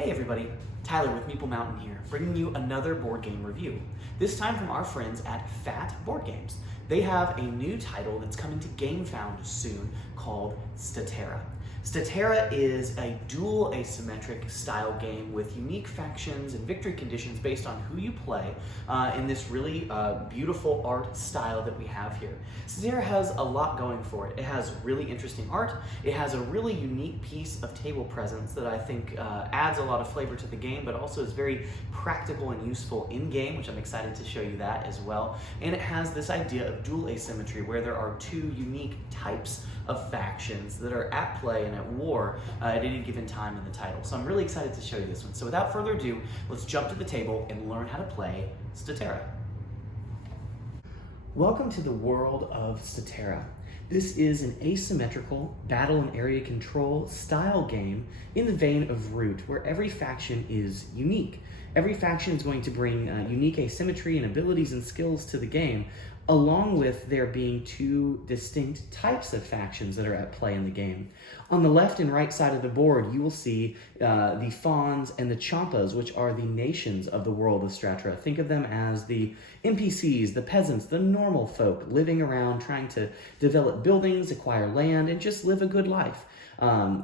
Hey everybody, Tyler with Meeple Mountain here, bringing you another board game review. This time from our friends at Fat Board Games. They have a new title that's coming to GameFound soon called Statera. Statera is a dual asymmetric style game with unique factions and victory conditions based on who you play in this really beautiful art style that we have here. Statera has a lot going for it. It has really interesting art. It has a really unique piece of table presence that I think adds a lot of flavor to the game, but also is very practical and useful in-game, which I'm excited to show you that as well. And it has this idea of dual asymmetry where there are two unique types of factions that are at play and at war at any given time in the title. So I'm really excited to show you this one. So without further ado, let's jump to the table and learn how to play Statera. Welcome to the world of Statera. This is an asymmetrical battle and area control style game in the vein of Root, where every faction is unique. Every faction is going to bring unique asymmetry and abilities and skills to the game, along with there being two distinct types of factions that are at play in the game. On the left and right side of the board, you will see the Fawns and the Champas, which are the nations of the world of Statera. Think of them as the NPCs, the peasants, the normal folk living around trying to develop buildings, acquire land, and just live a good life.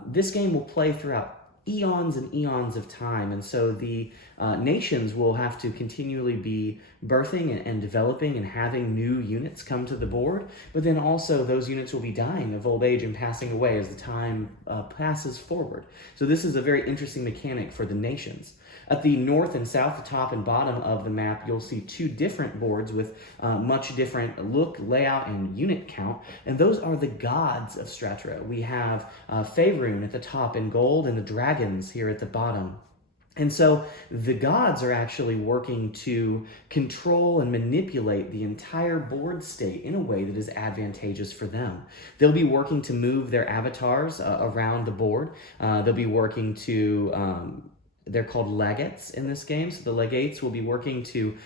This game will play throughout eons and eons of time, and so the nations will have to continually be birthing and developing and having new units come to the board, but then also those units will be dying of old age and passing away as the time passes forward. So this is a very interesting mechanic for the nations. At the north and south, the top and bottom of the map, you'll see two different boards with much different look, layout, and unit count, and those are the gods of Statera. We have Faerun at the top in gold and the dragons here at the bottom. And so the gods are actually working to control and manipulate the entire board state in a way that is advantageous for them. They'll be working to move their avatars around the board. They'll be working to they're called legates in this game. So the legates will be working to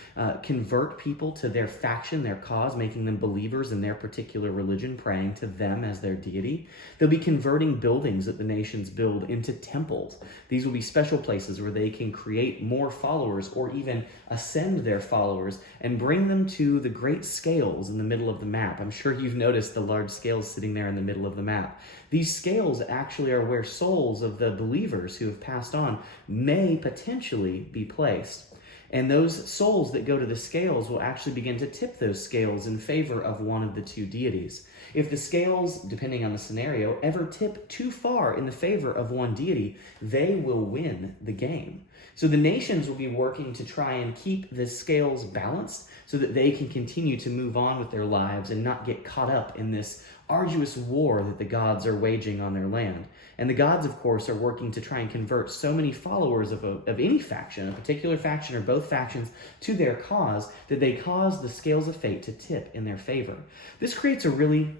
convert people to their faction, their cause, making them believers in their particular religion, praying to them as their deity. They'll be converting buildings that the nations build into temples. These will be special places where they can create more followers or even ascend their followers and bring them to the great scales in the middle of the map. I'm sure you've noticed the large scales sitting there in the middle of the map. These scales actually are where souls of the believers who have passed on may potentially be placed. And those souls that go to the scales will actually begin to tip those scales in favor of one of the two deities. If the scales, depending on the scenario, ever tip too far in the favor of one deity, they will win the game. So the nations will be working to try and keep the scales balanced so that they can continue to move on with their lives and not get caught up in this arduous war that the gods are waging on their land. And the gods, of course, are working to try and convert so many followers of any faction, a particular faction or both factions, to their cause that they cause the scales of fate to tip in their favor. This creates a really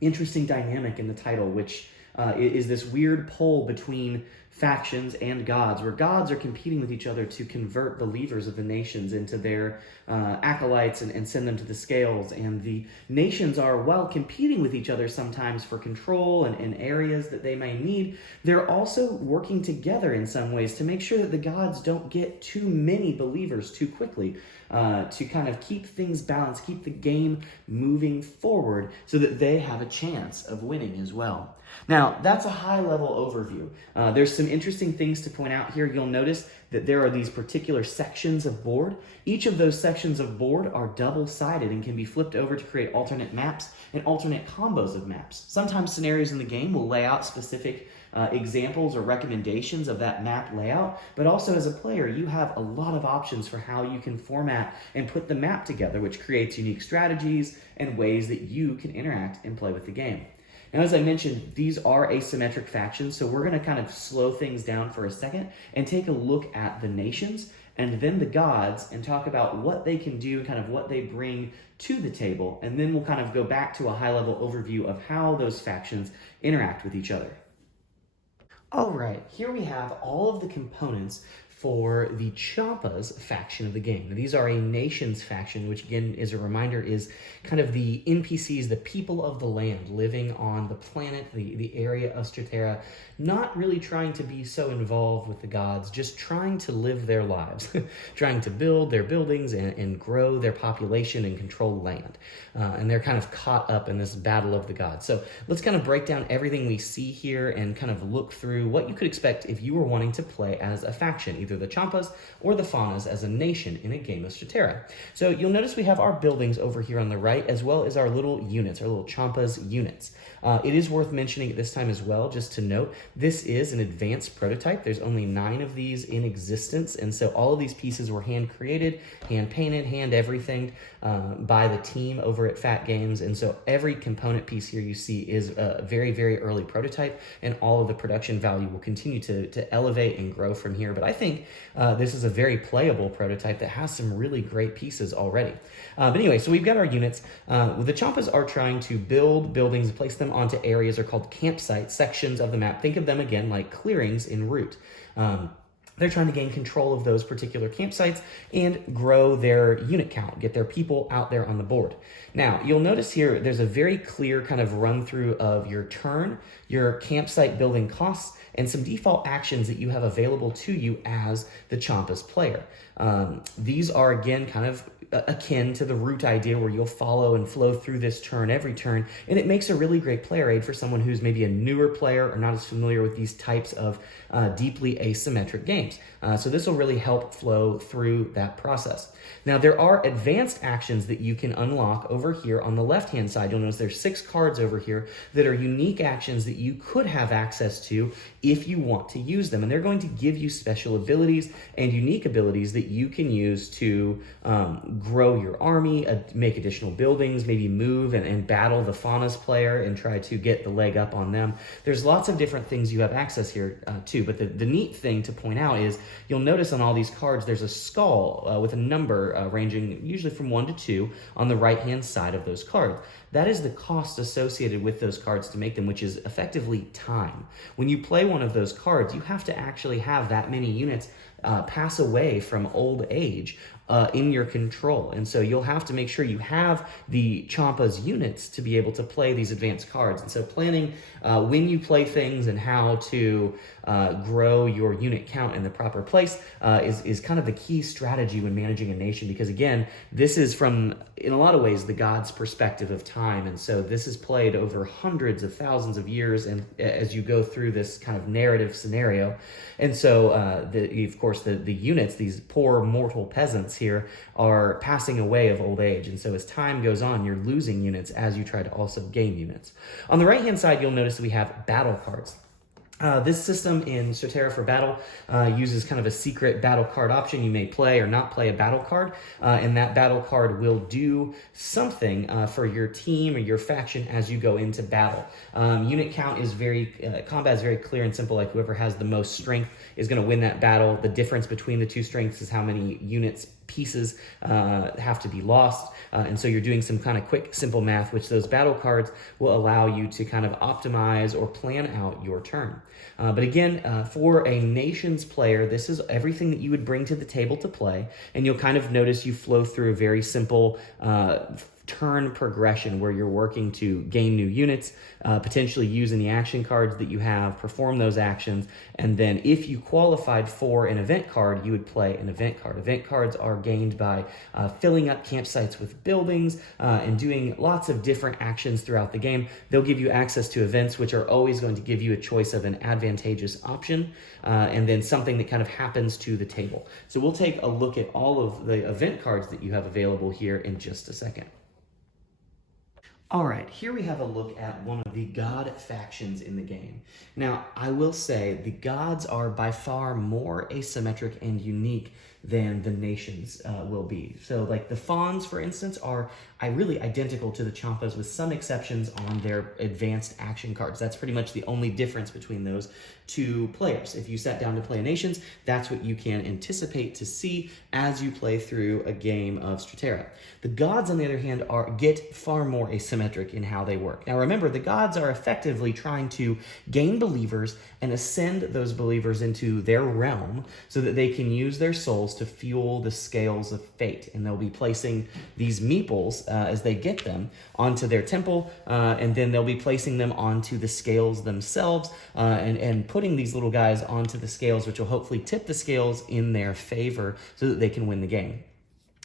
interesting dynamic in the title, which is this weird pull between factions and gods, where gods are competing with each other to convert believers of the nations into their acolytes and send them to the scales. And the nations are, while competing with each other sometimes for control and areas that they may need, they're also working together in some ways to make sure that the gods don't get too many believers too quickly, to kind of keep things balanced, keep the game moving forward so that they have a chance of winning as well. Now, that's a high-level overview. There's some interesting things to point out here. You'll notice that there are these particular sections of board. Each of those sections of board are double-sided and can be flipped over to create alternate maps and alternate combos of maps. Sometimes scenarios in the game will lay out specific examples or recommendations of that map layout, but also as a player, you have a lot of options for how you can format and put the map together, which creates unique strategies and ways that you can interact and play with the game. Now, as I mentioned, these are asymmetric factions, so we're going to kind of slow things down for a second and take a look at the nations and then the gods and talk about what they can do, kind of what they bring to the table, and then we'll kind of go back to a high-level overview of how those factions interact with each other. All right, here we have all of the components for the Champas faction of the game. Now, these are a nations faction, which again, as a reminder, is kind of the NPCs, the people of the land living on the planet, the area of Statera, not really trying to be so involved with the gods, just trying to live their lives, trying to build their buildings and grow their population and control land. And they're kind of caught up in this battle of the gods. So let's kind of break down everything we see here and kind of look through what you could expect if you were wanting to play as a faction, either the Champas or the Faunas as a nation in a game of Statera. So you'll notice we have our buildings over here on the right, as well as our little units, our little Champas units. It is worth mentioning at this time as well, just to note, this is an advanced prototype. There's only 9 of these in existence, and so all of these pieces were hand-created, hand-painted, hand-everything by the team over at Fat Games, and so every component piece here you see is a very, very early prototype, and all of the production value will continue to elevate and grow from here. But I think this is a very playable prototype that has some really great pieces already. But anyway, so we've got our units. The Champas are trying to build buildings and place them onto areas are called campsites, sections of the map. Think of them again like clearings in Root. They're trying to gain control of those particular campsites and grow their unit count, get their people out there on the board. Now, you'll notice here there's a very clear kind of run through of your turn, your campsite building costs, and some default actions that you have available to you as the Champas player. These are, again, kind of akin to the Root idea where you'll follow and flow through this turn every turn, and it makes a really great player aid for someone who's maybe a newer player or not as familiar with these types of deeply asymmetric games. So this will really help flow through that process. Now, there are advanced actions that you can unlock over here on the left-hand side. You'll notice there's 6 cards over here that are unique actions that you could have access to if you want to use them. And they're going to give you special abilities and unique abilities that you can use to grow your army, make additional buildings, maybe move and battle the Fauna's player and try to get the leg up on them. There's lots of different things you have access here too, but the neat thing to point out is you'll notice on all these cards there's a skull with a number ranging usually from 1 to 2 on the right-hand side of those cards. That is the cost associated with those cards to make them, which is effectively time. When you play one of those cards, you have to actually have that many units pass away from old age in your control. And so you'll have to make sure you have the Champas units to be able to play these advanced cards. And so planning when you play things and how to grow your unit count in the proper place is kind of the key strategy when managing a nation, because again, this is from, in a lot of ways, the gods' perspective of time. And so this is played over hundreds of thousands of years, and as you go through this kind of narrative scenario. And so of course the units, these poor mortal peasants here, are passing away of old age. And so as time goes on, you're losing units as you try to also gain units. On the right hand side, you'll notice that we have battle cards. This system in Statera for Battle uses kind of a secret battle card option. You may play or not play a battle card, and that battle card will do something for your team or your faction as you go into battle. Unit count is combat is very clear and simple, like whoever has the most strength is going to win that battle. The difference between the two strengths is how many units pieces have to be lost, and so you're doing some kind of quick, simple math, which those battle cards will allow you to kind of optimize or plan out your turn. But again, for a nations player, this is everything that you would bring to the table to play, and you'll kind of notice you flow through a very simple turn progression where you're working to gain new units, potentially using the action cards that you have, perform those actions, and then if you qualified for an event card, you would play an event card. Event cards are gained by filling up campsites with buildings and doing lots of different actions throughout the game. They'll give you access to events, which are always going to give you a choice of an advantageous option and then something that kind of happens to the table. So we'll take a look at all of the event cards that you have available here in just a second. All right, here we have a look at one of the god factions in the game. Now, I will say the gods are by far more asymmetric and unique than the nations will be. So like the fawns, for instance, are really identical to the champas with some exceptions on their advanced action cards. That's pretty much the only difference between those two players. If you sat down to play nations, that's what you can anticipate to see as you play through a game of Statera. The gods, on the other hand, get far more asymmetric in how they work. Now remember, the gods are effectively trying to gain believers and ascend those believers into their realm so that they can use their souls to fuel the scales of fate. And they'll be placing these meeples as they get them onto their temple, and then they'll be placing them onto the scales themselves and putting these little guys onto the scales, which will hopefully tip the scales in their favor so that they can win the game.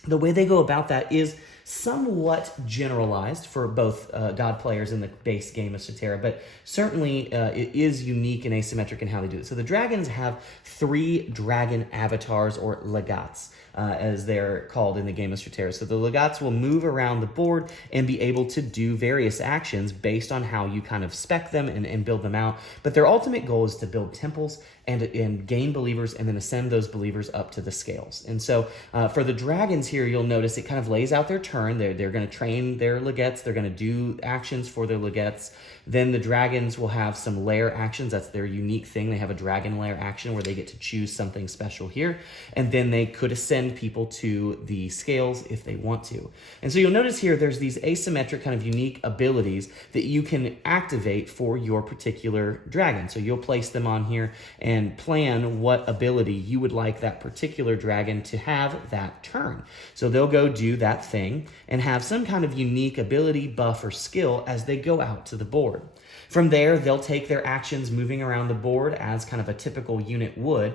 The way they go about that is somewhat generalized for both God players in the base game of Statera, but certainly it is unique and asymmetric in how they do it. So the dragons have 3 dragon avatars, or legats, as they're called in the game of Statera. So the legats will move around the board and be able to do various actions based on how you kind of spec them and build them out. But their ultimate goal is to build temples and gain believers and then ascend those believers up to the scales. And so for the dragons here, you'll notice it kind of lays out their turn. They're going to train their legats. They're going to do actions for their legats. Then the dragons will have some lair actions. That's their unique thing. They have a dragon lair action where they get to choose something special here. And then they could ascend people to the scales if they want to. And so you'll notice here there's these asymmetric kind of unique abilities that you can activate for your particular dragon. So you'll place them on here and plan what ability you would like that particular dragon to have that turn. So they'll go do that thing and have some kind of unique ability, buff, or skill as they go out to the board. From there, they'll take their actions moving around the board as kind of a typical unit would,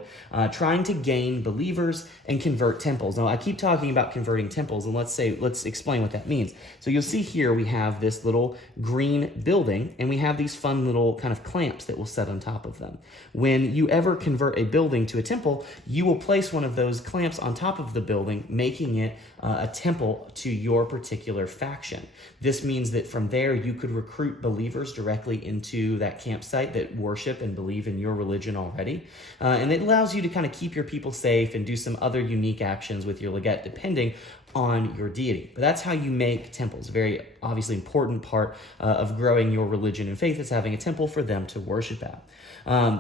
trying to gain believers and convert temples. Now, I keep talking about converting temples, and let's explain what that means. So you'll see here we have this little green building, and we have these fun little kind of clamps that will set on top of them. When you ever convert a building to a temple, you will place one of those clamps on top of the building, making it a temple to your particular faction. This means that from there, you could recruit believers directly into that campsite that worship and believe in your religion already. And it allows you to kind of keep your people safe and do some other unique actions with your legate depending on your deity. But that's how you make temples. A very obviously important part of growing your religion and faith is having a temple for them to worship at.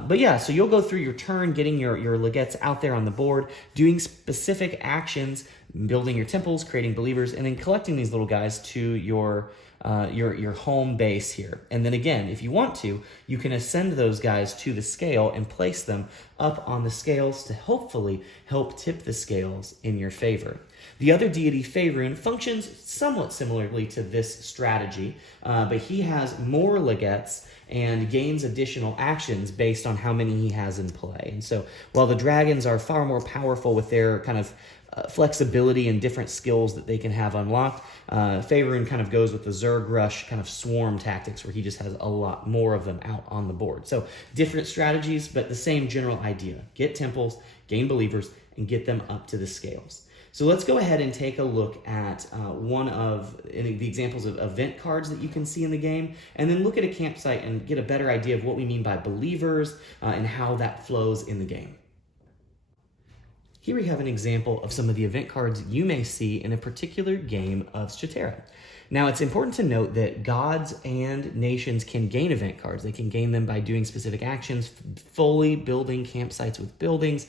But yeah, so you'll go through your turn, getting your legates out there on the board, doing specific actions, building your temples, creating believers, and then collecting these little guys to your home base here. And then again, if you want to, you can ascend those guys to the scale and place them up on the scales to hopefully help tip the scales in your favor. The other deity, Faerun, functions somewhat similarly to this strategy, but he has more legates and gains additional actions based on how many he has in play. And so while the dragons are far more powerful with their kind of flexibility and different skills that they can have unlocked, Faerun kind of goes with the Zerg Rush kind of swarm tactics where he just has a lot more of them out on the board. So different strategies, but the same general idea. Get temples, gain believers, and get them up to the scales. So let's go ahead and take a look at one of the examples of event cards that you can see in the game, and then look at a campsite and get a better idea of what we mean by believers and how that flows in the game. Here we have an example of some of the event cards you may see in a particular game of Statera. Now, it's important to note that gods and nations can gain event cards. They can gain them by doing specific actions, fully building campsites with buildings,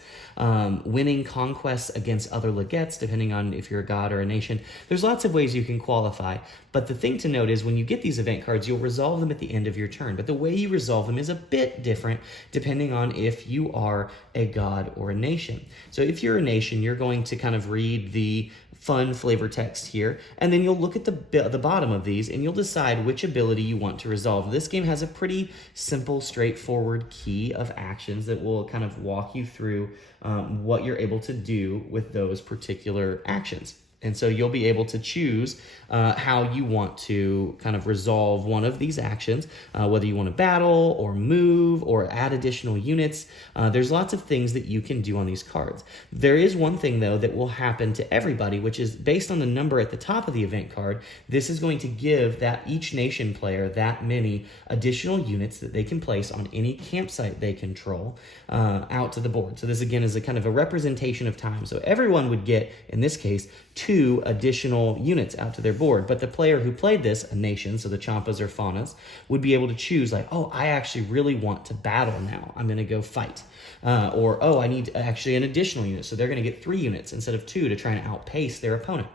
winning conquests against other legates, depending on if you're a god or a nation. There's lots of ways you can qualify, but the thing to note is when you get these event cards, you'll resolve them at the end of your turn. But the way you resolve them is a bit different depending on if you are a god or a nation. So if you're a nation, you're going to kind of read the fun flavor text here, and then you'll look at the bottom of these and you'll decide which ability you want to resolve. This game has a pretty simple, straightforward key of actions that will kind of walk you through what you're able to do with those particular actions. And so you'll be able to choose how you want to kind of resolve one of these actions, whether you want to battle or move or add additional units. There's lots of things that you can do on these cards. There is one thing, though, that will happen to everybody, which is based on the number at the top of the event card. This is going to give that each nation player that many additional units that they can place on any campsite they control out to the board. So this, again, is a kind of a representation of time. So everyone would get, in this case, 2 additional units out to their board. But the player who played this, a nation, so the Champas or Faunas, would be able to choose like, oh, I actually really want to battle now. I'm going to go fight. Or, oh, I need actually an additional unit. So they're going to get 3 units instead of 2 to try and outpace their opponent.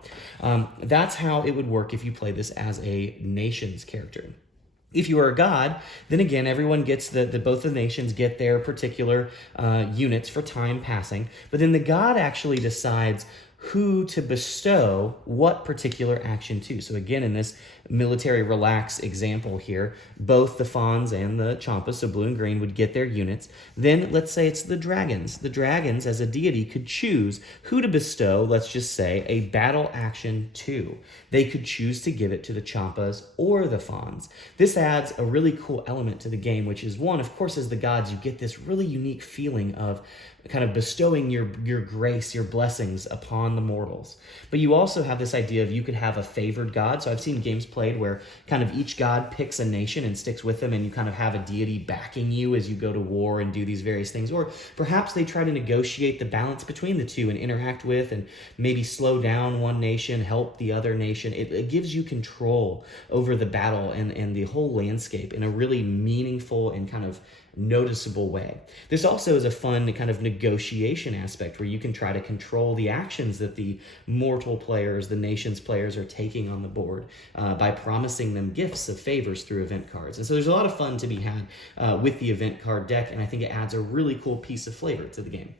That's how it would work if you play this as a nation's character. If you are a god, then again, everyone gets both the nations get their particular units for time passing. But then the god actually decides who to bestow what particular action to. So again, in this military relax example here, both the Fawns and the Champas, so blue and green, would get their units. Then let's say it's the dragons. The dragons, as a deity, could choose who to bestow, let's just say, a battle action to. They could choose to give it to the Champas or the Fawns. This adds a really cool element to the game, which is one, of course, as the gods, you get this really unique feeling of kind of bestowing your grace, your blessings upon the mortals. But you also have this idea of you could have a favored god. So I've seen games played where kind of each god picks a nation and sticks with them, and you kind of have a deity backing you as you go to war and do these various things. Or perhaps they try to negotiate the balance between the two and interact with and maybe slow down one nation, help the other nation. It gives you control over the battle and the whole landscape in a really meaningful and kind of noticeable way. This also is a fun kind of negotiation aspect where you can try to control the actions that the mortal players, the nation's players, are taking on the board by promising them gifts of favors through event cards. And so there's a lot of fun to be had with the event card deck, and I think it adds a really cool piece of flavor to the game.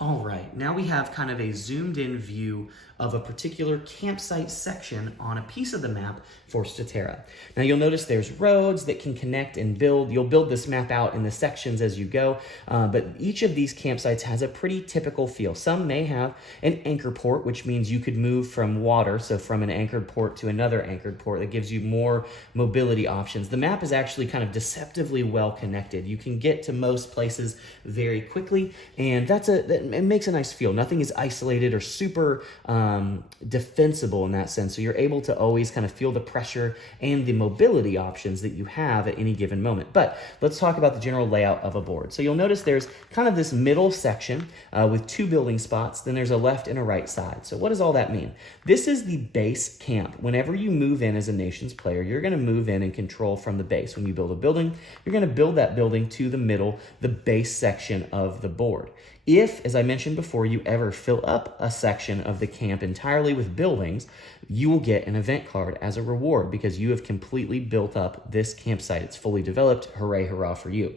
All right, now we have kind of a zoomed in view of a particular campsite section on a piece of the map for Statera. Now you'll notice there's roads that can connect and build. You'll build this map out in the sections as you go, but each of these campsites has a pretty typical feel. Some may have an anchor port, which means you could move from water, so from an anchored port to another anchored port. That gives you more mobility options. The map is actually kind of deceptively well connected. You can get to most places very quickly, and it makes a nice feel. Nothing is isolated or super defensible in that sense. So you're able to always kind of feel the pressure and the mobility options that you have at any given moment. But let's talk about the general layout of a board. So you'll notice there's kind of this middle section with 2 building spots. Then there's a left and a right side. So what does all that mean? This is the base camp. Whenever you move in as a nation's player, you're going to move in and control from the base. When you build a building, you're going to build that building to the middle, the base section of the board. If, as I mentioned before, you ever fill up a section of the camp entirely with buildings, you will get an event card as a reward because you have completely built up this campsite. It's fully developed. Hooray, hurrah for you.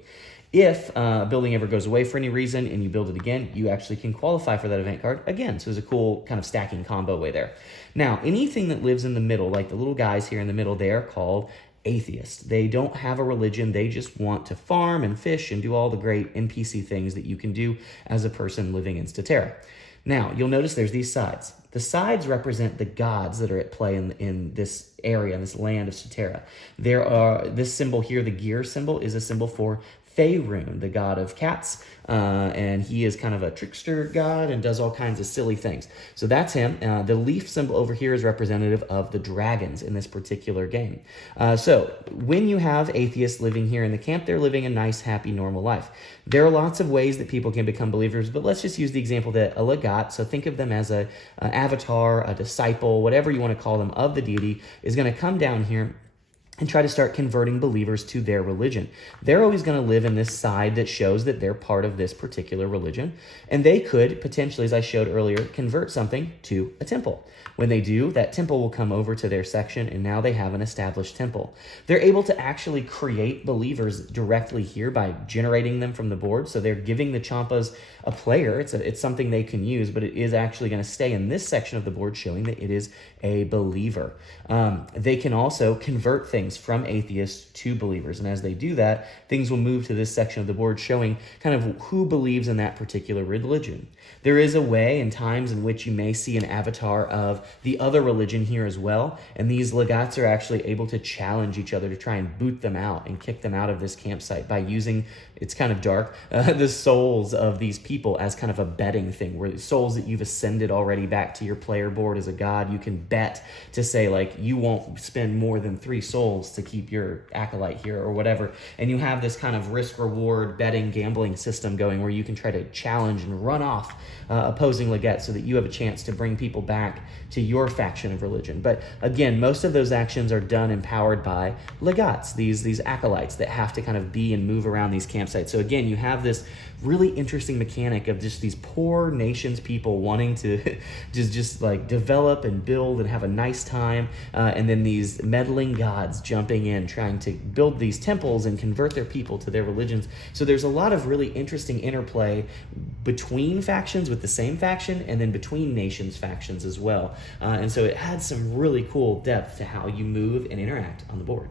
If a building ever goes away for any reason and you build it again, you actually can qualify for that event card again. So there's a cool kind of stacking combo way there. Now, anything that lives in the middle, like the little guys here in the middle, they are called atheists. They don't have a religion. They just want to farm and fish and do all the great NPC things that you can do as a person living in Statera. Now, you'll notice there's these sides. The sides represent the gods that are at play in this area, in this land of Statera. This symbol here, the gear symbol, is a symbol for Faerun, the god of cats, and he is kind of a trickster god and does all kinds of silly things. So that's him. The leaf symbol over here is representative of the dragons in this particular game. So when you have atheists living here in the camp, they're living a nice, happy, normal life. There are lots of ways that people can become believers, but let's just use the example that a legat, so think of them as an avatar, a disciple, whatever you want to call them, of the deity, is going to come down here and try to start converting believers to their religion. They're always going to live in this side that shows that they're part of this particular religion, and they could potentially, as I showed earlier, convert something to a temple. When they do, that temple will come over to their section, and now they have an established temple. They're able to actually create believers directly here by generating them from the board, so they're giving the Champas a player. It's something they can use, but it is actually going to stay in this section of the board, showing that it is a believer. They can also convert things. things from atheists to believers. And as they do that, things will move to this section of the board showing kind of who believes in that particular religion. There is a way and times in which you may see an avatar of the other religion here as well, and these legats are actually able to challenge each other to try and boot them out and kick them out of this campsite by using, it's kind of dark, the souls of these people as kind of a betting thing, where the souls that you've ascended already back to your player board as a god, you can bet to say, like, you won't spend more than 3 souls to keep your acolyte here or whatever. And you have this kind of risk-reward betting gambling system going where you can try to challenge and run off opposing legates so that you have a chance to bring people back to your faction of religion. But again, most of those actions are done and powered by legats, these acolytes that have to kind of be and move around these campsites. So again, you have this really interesting mechanic of just these poor nations people wanting to just like develop and build and have a nice time, and then these meddling gods jumping in trying to build these temples and convert their people to their religions. So there's a lot of really interesting interplay between factions with the same faction, and then between nations factions as well. And so it adds some really cool depth to how you move and interact on the board.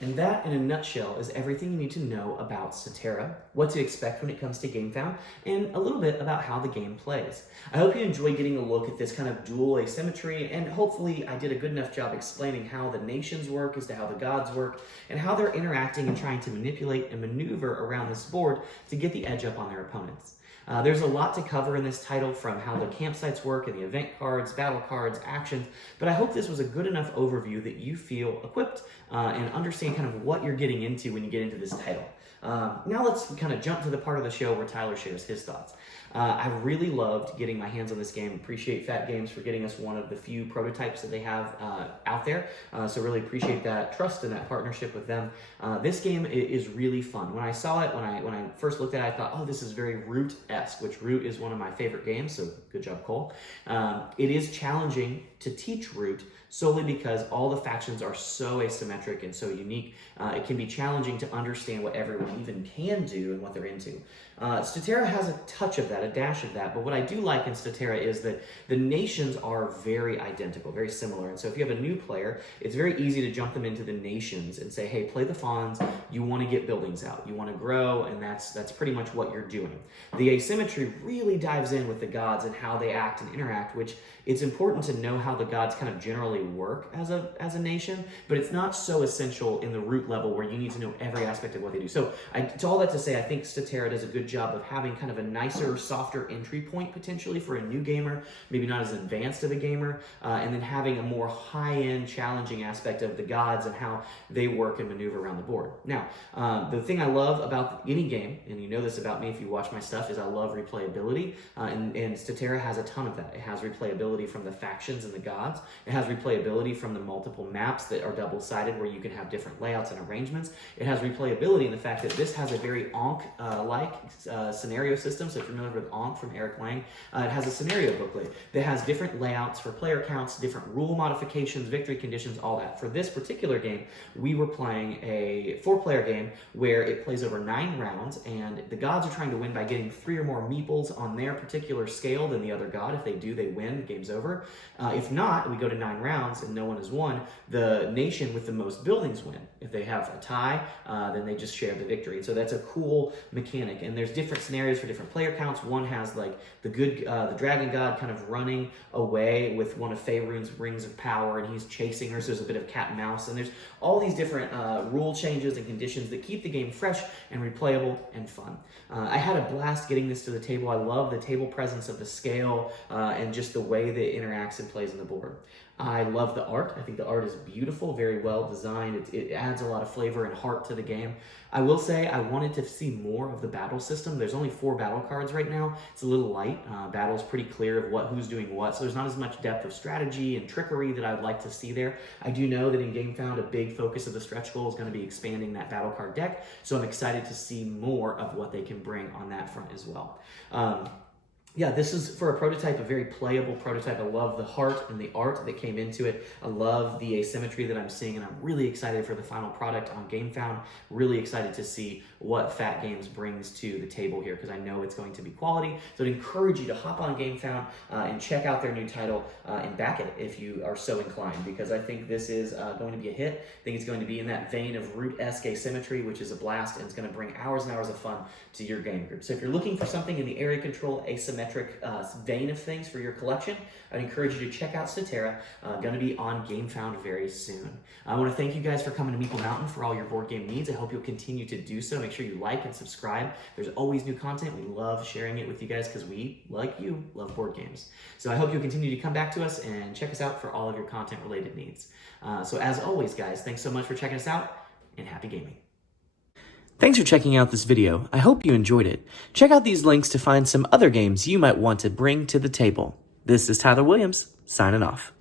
And that, in a nutshell, is everything you need to know about Statera, what to expect when it comes to GameFound, and a little bit about how the game plays. I hope you enjoyed getting a look at this kind of dual asymmetry, and hopefully I did a good enough job explaining how the nations work as to how the gods work, and how they're interacting and trying to manipulate and maneuver around this board to get the edge up on their opponents. There's a lot to cover in this title, from how the campsites work and the event cards, battle cards, actions, but I hope this was a good enough overview that you feel equipped and understand kind of what you're getting into when you get into this title. Now let's kind of jump to the part of the show where Tyler shares his thoughts. I really loved getting my hands on this game. Appreciate Fat Games for getting us one of the few prototypes that they have out there. So really appreciate that trust and that partnership with them. This game is really fun. When I saw it, when I first looked at it, I thought, oh, this is very Root-esque, which Root is one of my favorite games, so good job, Cole. It is challenging to teach Root solely because all the factions are so asymmetric and so unique. It can be challenging to understand what everyone even can do and what they're into. Statera has a touch of that, a dash of that, but what I do like in Statera is that the nations are very identical, very similar. And so if you have a new player, it's very easy to jump them into the nations and say, hey, play the fawns, you want to get buildings out, you want to grow, and that's pretty much what you're doing. The asymmetry really dives in with the gods and how they act and interact, which it's important to know how the gods kind of generally work as a nation, but it's not so essential in the Root level where you need to know every aspect of what they do. So to all that to say, I think Statera does a good job of having kind of a nicer, softer entry point potentially for a new gamer, maybe not as advanced of a gamer, and then having a more high-end, challenging aspect of the gods and how they work and maneuver around the board. Now, the thing I love about any game, and you know this about me if you watch my stuff, is I love replayability, and Statera has a ton of that. It has replayability from the factions and the gods. It has replayability from the multiple maps that are double-sided where you can have different layouts and arrangements. It has replayability in the fact that this has a very Ankh-like scenario system. So if you're familiar with Ankh from Eric Lang, it has a scenario booklet that has different layouts for player counts, different rule modifications, victory conditions, all that. For this particular game, we were playing a 4-player game where it plays over 9 rounds, and the gods are trying to win by getting 3 or more meeples on their particular scale than the other god. If they do, they win, the game's over. If not, we go to 9 rounds and no one has won, the nation with the most buildings win. If they have a tie, then they just share the victory. And so that's a cool mechanic. And there's different scenarios for different player counts. One has like the dragon god kind of running away with one of Faerun's rings of power, and he's chasing her, so there's a bit of cat and mouse. And there's all these different rule changes and conditions that keep the game fresh and replayable and fun. I had a blast getting this to the table. I love the table presence of the scale and just the way that it interacts and plays on the board. I love the art. I think the art is beautiful, very well designed. It adds a lot of flavor and heart to the game. I will say I wanted to see more of the battle system. There's only 4 battle cards right now. It's a little light. Battle's pretty clear of who's doing what, so there's not as much depth of strategy and trickery that I'd like to see there. I do know that in GameFound, a big focus of the stretch goal is going to be expanding that battle card deck, so I'm excited to see more of what they can bring on that front as well. Yeah, this is for a prototype, a very playable prototype. I love the heart and the art that came into it. I love the asymmetry that I'm seeing, and I'm really excited for the final product on GameFound. Really excited to see what Fat Games brings to the table here, because I know it's going to be quality. So I'd encourage you to hop on GameFound and check out their new title and back it if you are so inclined, because I think this is going to be a hit. I think it's going to be in that vein of Root-esque asymmetry, which is a blast, and it's going to bring hours and hours of fun to your game group. So if you're looking for something in the area control asymmetric vein of things for your collection, I'd encourage you to check out Statera. Going to be on GameFound very soon. I want to thank you guys for coming to Meeple Mountain for all your board game needs. I hope you'll continue to do so. Make sure you like and subscribe. There's always new content. We love sharing it with you guys because we, like you, love board games. So I hope you'll continue to come back to us and check us out for all of your content-related needs. So as always, guys, thanks so much for checking us out, and happy gaming. Thanks for checking out this video. I hope you enjoyed it. Check out these links to find some other games you might want to bring to the table. This is Tyler Williams, signing off.